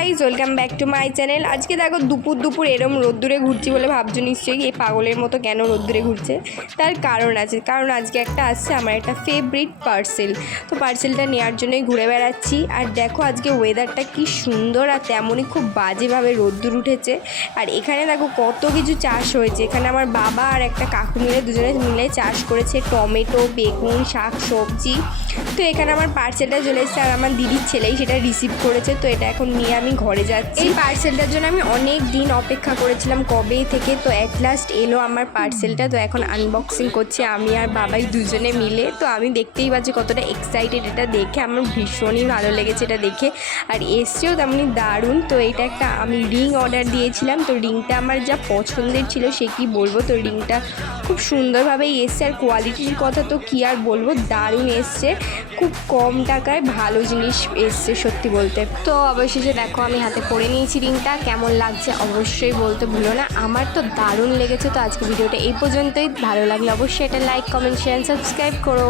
Guys, welcome back to my channel. আজকে দেখো দুপুর এরম রোদ্দুরে ঘুরছি বলে ভাবছো নিশ্চয়ই এই পাগলের মতো কেন রোদ্দুরে ঘুরছে। তার কারণ আছে, কারণ আজকে একটা আসছে আমার একটা ফেভারিট পার্সেল। তো পার্সেলটা নেওয়ার জন্যই ঘুরে বেড়াচ্ছি। আর দেখো আজকে ওয়েদারটা কি সুন্দর, আর তেমনই খুব বাজেভাবে রোদ্দুর উঠেছে। আর এখানে দেখো কত কিছু চাষ হয়েছে। এখানে আমার বাবা আর একটা কাকু মিলে দুজনে মিলে চাষ করেছে টমেটো, বেগুন, শাক সবজি। তো এখানে আমার পার্সেলটা চলে এসেছে, আর আমার দিদির ছেলেই সেটা রিসিভ করেছে। তো এটা এখন নিয়ে আমি ঘরে যাচ্ছি। এই পার্সেলটার জন্য আমি অনেক দিন অপেক্ষা করেছিলাম, কবে থেকে। তো অ্যাট লাস্ট এলো আমার পার্সেলটা। তো এখন আনবক্সিং করছি আমি আর বাবাই দুজনে মিলে। তো আমি দেখতেই পাচ্ছি কতটা এক্সাইটেড, এটা দেখে আমার ভীষণই ভালো লেগেছে এটা দেখে। আর এসছেও তেমনি দারুণ। তো এটা একটা আমি রিং অর্ডার দিয়েছিলাম। তো রিংটা আমার যা পছন্দের ছিল সে কি বলবো। তো রিংটা খুব সুন্দরভাবেই এসছে, আর কোয়ালিটির কথা তো কী আর বলবো, দারুণ এসছে। খুব কম টাকায় ভালো জিনিস এসছে সত্যি বলতে। তো অবশেষে দেখো আমি হাতে পরে নিয়েছি রিংটা। কেমন লাগছে অবশ্যই বলতে ভুলো না। আমার তো দারুণ লেগেছে। তো আজকে ভিডিওটা এই পর্যন্তই। ভালো লাগলে অবশ্যই এটা লাইক, কমেন্ট, শেয়ার, সাবস্ক্রাইব করো।